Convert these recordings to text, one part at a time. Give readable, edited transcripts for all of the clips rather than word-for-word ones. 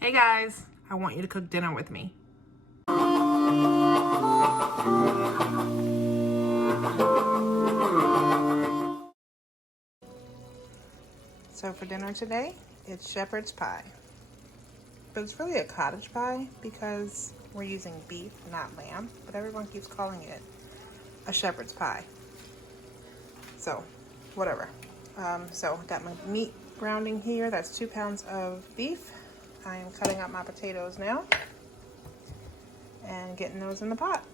Hey guys, I want you to cook dinner with me. So for dinner today, it's shepherd's pie. But it's really a cottage pie because we're using beef, not lamb, but everyone keeps calling it a shepherd's pie. So, whatever. So got my meat grounding here. That's 2 pounds of beef. I am cutting up my potatoes now and getting those in the pot.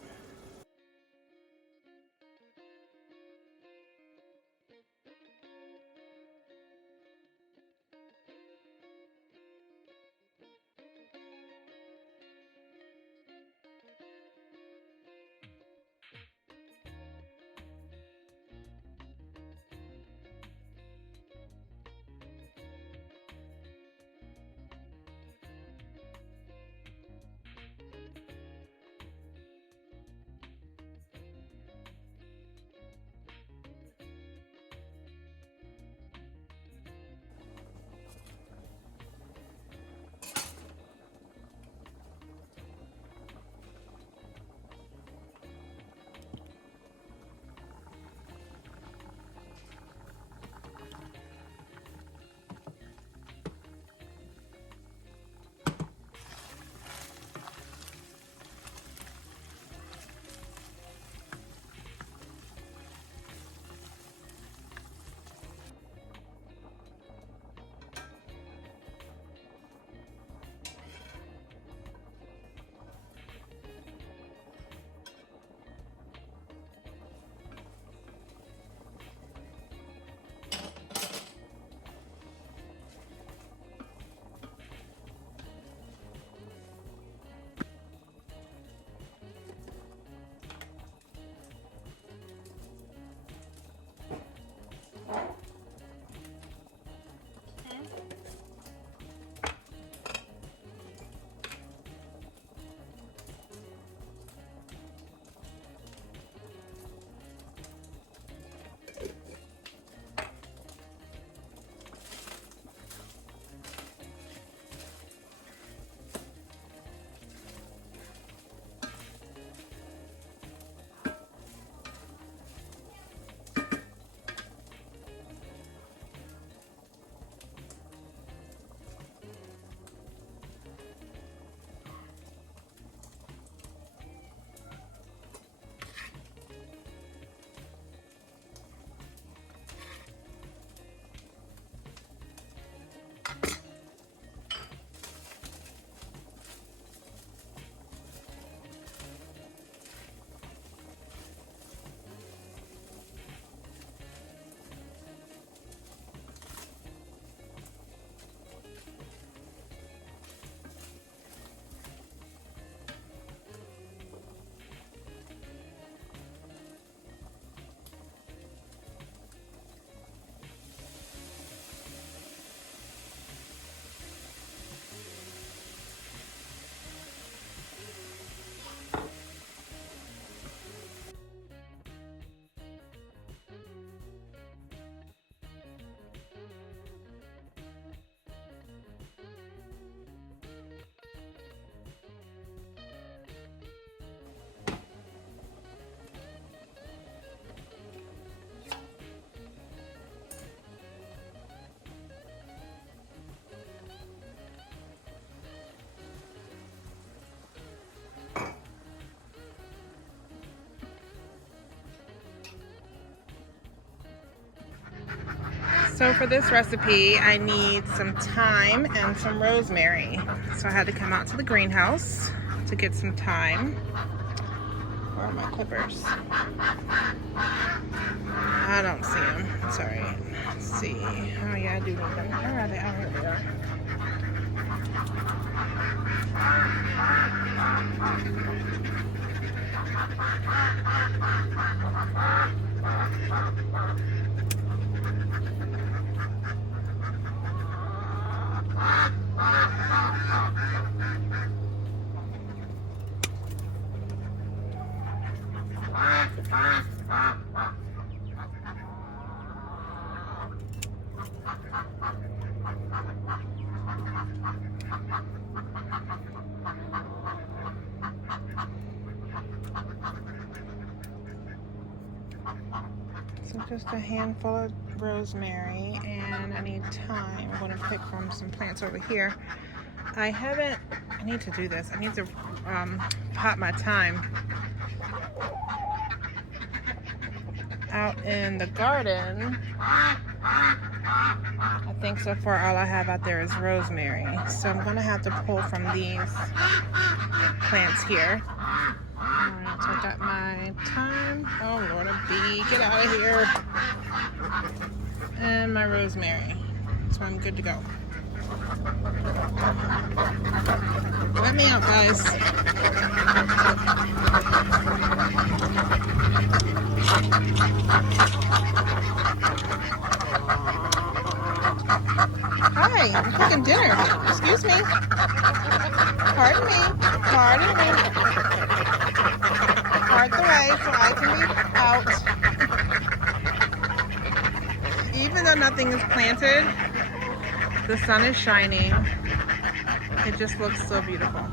So for this recipe, I need some thyme and some rosemary. So I had to come out to the greenhouse to get some thyme. Where are my clippers? I don't see them. Sorry. Let's see. Oh yeah, I do need them. Where are they? Oh, here they are. So just a handful of rosemary, and I need thyme. I'm going to pick from some plants over here. I need to do this. I need to pot my thyme out in the garden. I think so far all I have out there is rosemary. So I'm going to have to pull from these plants here. Alright, so I got my thyme. Oh Lord, a bee, get out of here. And my rosemary. So I'm good to go. Let me out, guys. Hi, I'm cooking dinner. Excuse me. Pardon me. Pardon me. Part the way so I can be out. Even though nothing is planted, the sun is shining. It just looks so beautiful.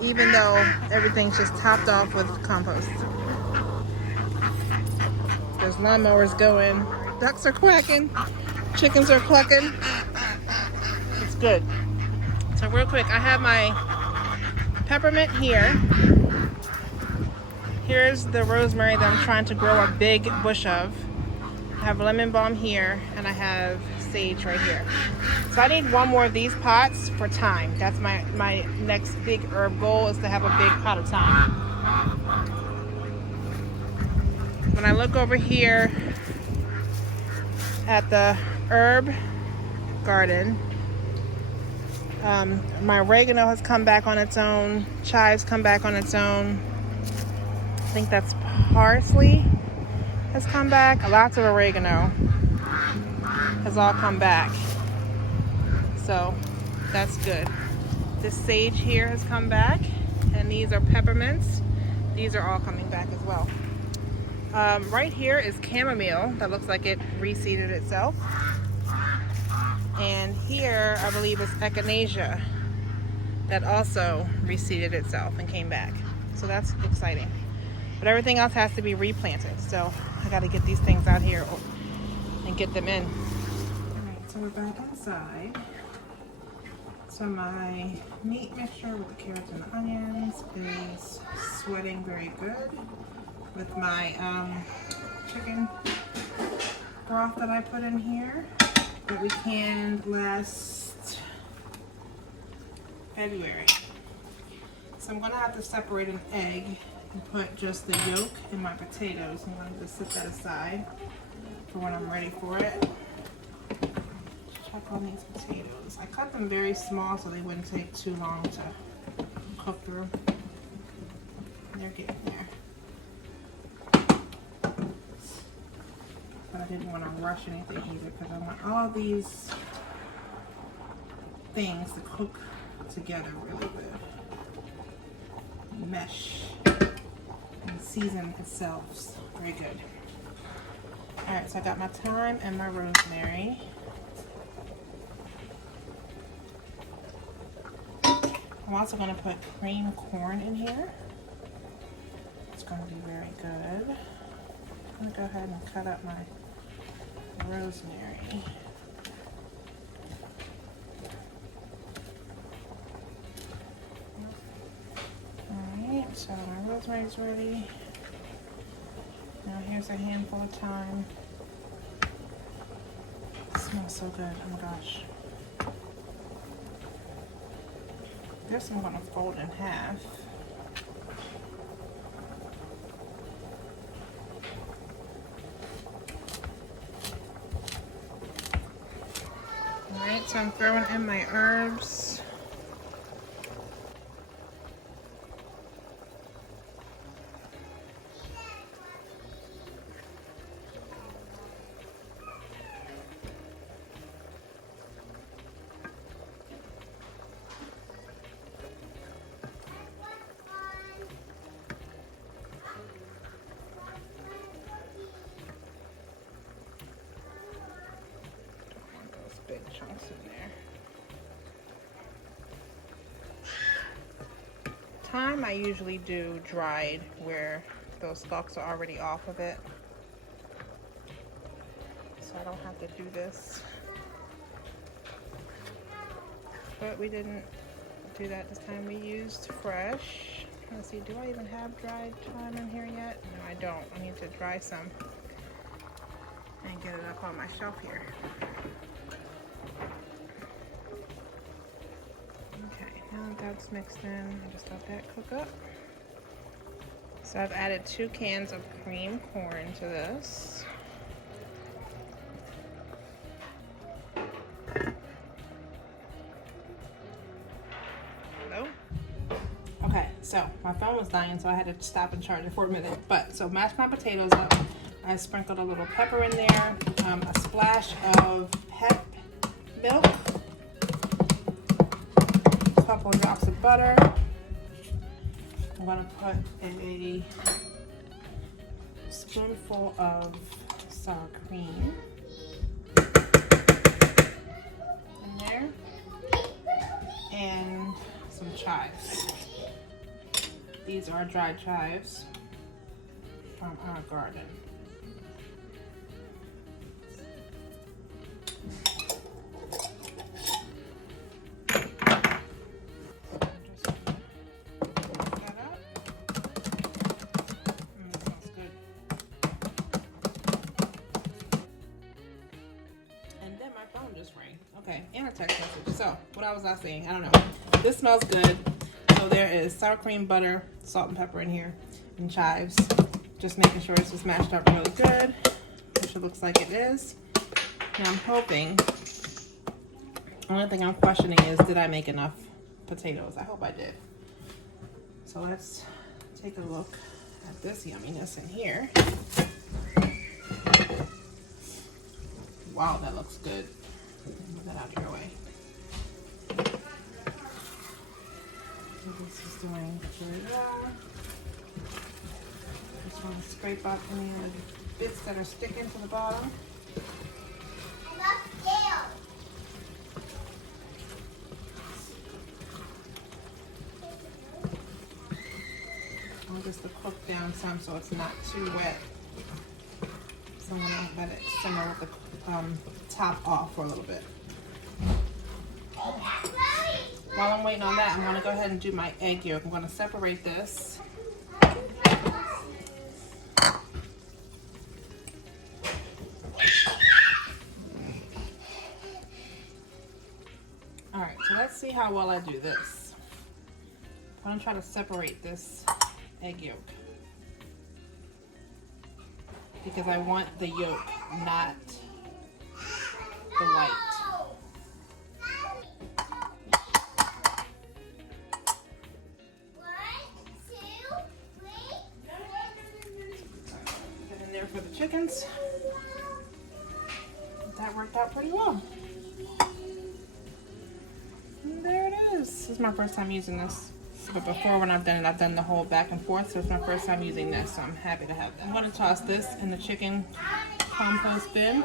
Even though everything's just topped off with compost. There's lawnmowers going. Ducks are quacking. Chickens are clucking. It's good. So real quick, I have my peppermint here. Here's the rosemary that I'm trying to grow a big bush of. I have lemon balm here, and I have sage right here. So I need one more of these pots for thyme. That's my next big herb goal, is to have a big pot of thyme. When I look over here at the herb garden, my oregano has come back on its own. Chives come back on its own. I think that's parsley has come back. Lots of oregano has all come back. So that's good. This sage here has come back, and these are peppermints. These are all coming back as well. Right here is chamomile that looks like it reseeded itself. And here, I believe, is echinacea that also reseeded itself and came back. So that's exciting. But everything else has to be replanted. So I got to get these things out here and get them in. All right, so we're back inside. So my meat mixture with the carrots and the onions is sweating very good with my chicken broth that I put in here that we canned last February. So I'm gonna have to separate an egg and put just the yolk in my potatoes. I'm gonna just set that aside for when I'm ready for it. Check on these potatoes. I cut them very small so they wouldn't take too long to cook through. They're getting there. But I didn't want to rush anything either because I want all these things to cook together really good. Mesh and season itself very good. Alright, so I got my thyme and my rosemary. I'm also going to put cream corn in here. It's going to be very good. I'm going to go ahead and cut up my rosemary. Alright, so my rosemary's ready. Now here's a handful of thyme. It smells so good, oh my gosh. This I'm going to fold in half. Alright, so I'm throwing in my herbs. Big chunks in there. Thyme I usually do dried where those stalks are already off of it. I don't have to do this. But we didn't do that this time. We used fresh. Let's see, do I even have dried thyme in here yet? No, I don't. I need to dry some and get it up on my shelf here. Okay, now that that's mixed in, I just let that cook up. So I've added 2 cans of cream corn to this. Hello? Okay, so my phone was dying, so I had to stop and charge it for a minute. But so mashed my potatoes up. I sprinkled a little pepper in there, a splash of hep milk, a couple of drops of butter. I'm gonna put a spoonful of sour cream in there, and some chives. These are dried chives from our garden. Okay, and a text message. So, what I was not saying, I don't know. This smells good. So there is sour cream, butter, salt and pepper in here, and chives. Just making sure it's just mashed up really good, which it looks like it is. Now I'm hoping, the only thing I'm questioning is, did I make enough potatoes? I hope I did. So let's take a look at this yumminess in here. Wow, that looks good. Move that out of your way. This is doing good. Just want to scrape up any of the bits that are sticking to the bottom. I love scale. I want this to cook down some so it's not too wet. So I'm going to let it simmer with the top off for a little bit. While I'm waiting on that, I'm going to go ahead and do my egg yolk. I'm going to separate this. Alright, so let's see how well I do this. I'm going to try to separate this egg yolk, because I want the yolk, not the white. Get in there for the chickens. That worked out pretty well. And there it is. This is my first time using this. But before, when I've done it, I've done the whole back and forth, so it's my first time using this, so I'm happy to have that. I'm going to toss this in the chicken compost bin.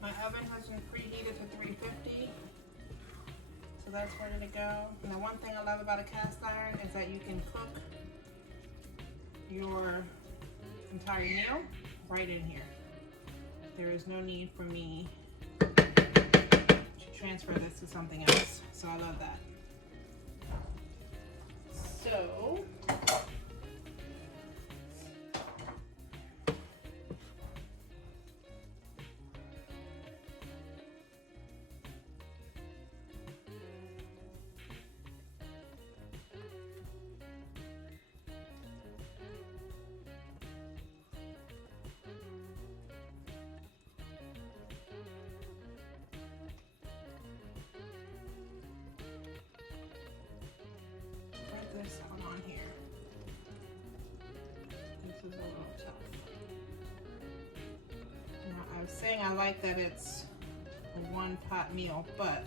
My oven has been preheated to 350, so that's ready to go. And the one thing I love about a cast iron is that you can cook your entire meal right in here. There is no need for me to transfer this to something else, so I love that. So is a little tough. Now, I was saying I like that it's a one-pot meal, but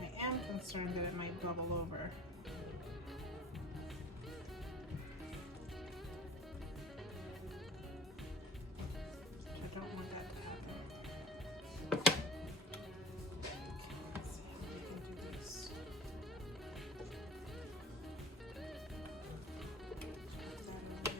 I am concerned that it might bubble over. I don't want that to happen. Okay, let's see how we can do this. Put that in there.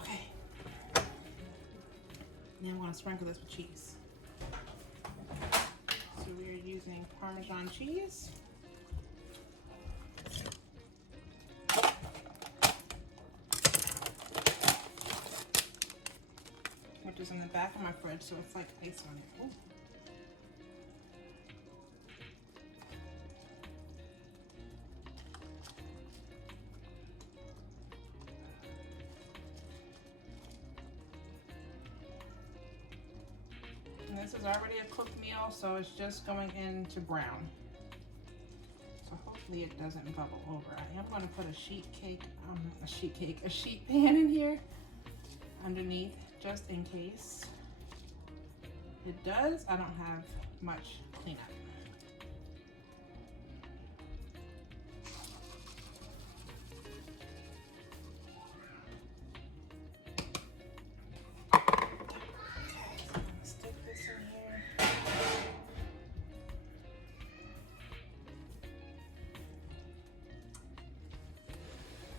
Okay. Now I'm going to sprinkle this with cheese. So we are using Parmesan cheese. Which is in the back of my fridge, so it's like ice on it. Ooh. And this is already a cooked meal, so it's just going into brown. So hopefully it doesn't bubble over. I am going to put a sheet pan in here underneath, just in case it does. I don't have much cleanup.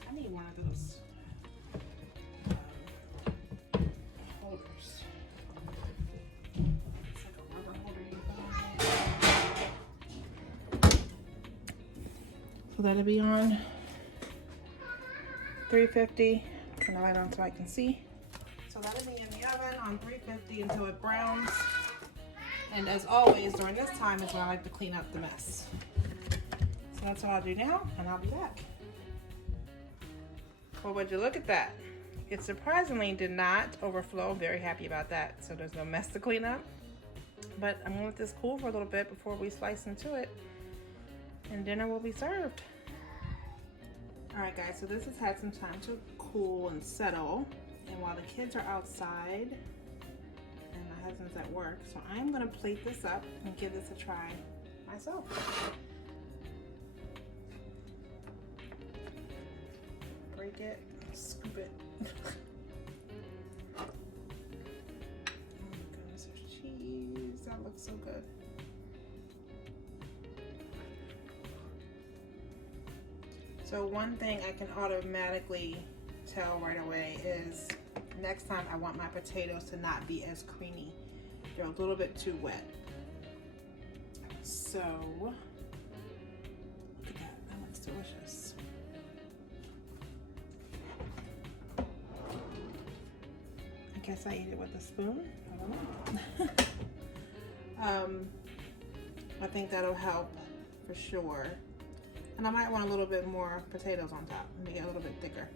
I need one of those holders. It's like a rubber holder you put on. So that'll be on 350. Turn the light on so I can see. So that'll be in the oven on 350 until it browns. And as always, during this time is when I like to clean up the mess. So that's what I'll do now, and I'll be back. Well, would you look at that? It surprisingly did not overflow. Very happy about that. So there's no mess to clean up. But I'm gonna let this cool for a little bit before we slice into it. And dinner will be served. All right, guys, so this has had some time to cool and settle. And while the kids are outside and my husband's at work, so I'm gonna plate this up and give this a try myself. Break it, scoop it. Oh my goodness, there's cheese. That looks so good. So one thing I can automatically tell right away is next time I want my potatoes to not be as creamy. They're a little bit too wet. So, look at that, that looks delicious. I guess I eat it with a spoon, I don't know. I think that'll help for sure. And I might want a little bit more potatoes on top, make it a little bit thicker.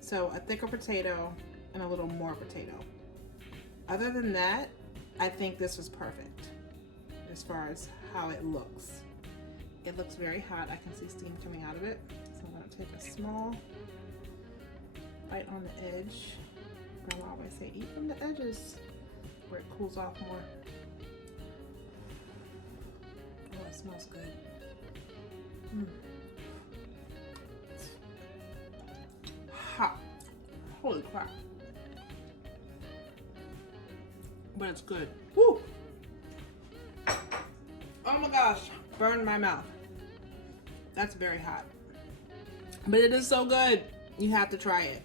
So a thicker potato and a little more potato. Other than that, I think this was perfect as far as how it looks. It looks very hot. I can see steam coming out of it. So I'm gonna take a small bite on the edge. Grandma always say, eat from the edges where it cools off more. Oh, it smells good. Hot. Holy crap. But it's good. Woo! Oh my gosh, burned my mouth. That's very hot. But it is so good. You have to try it.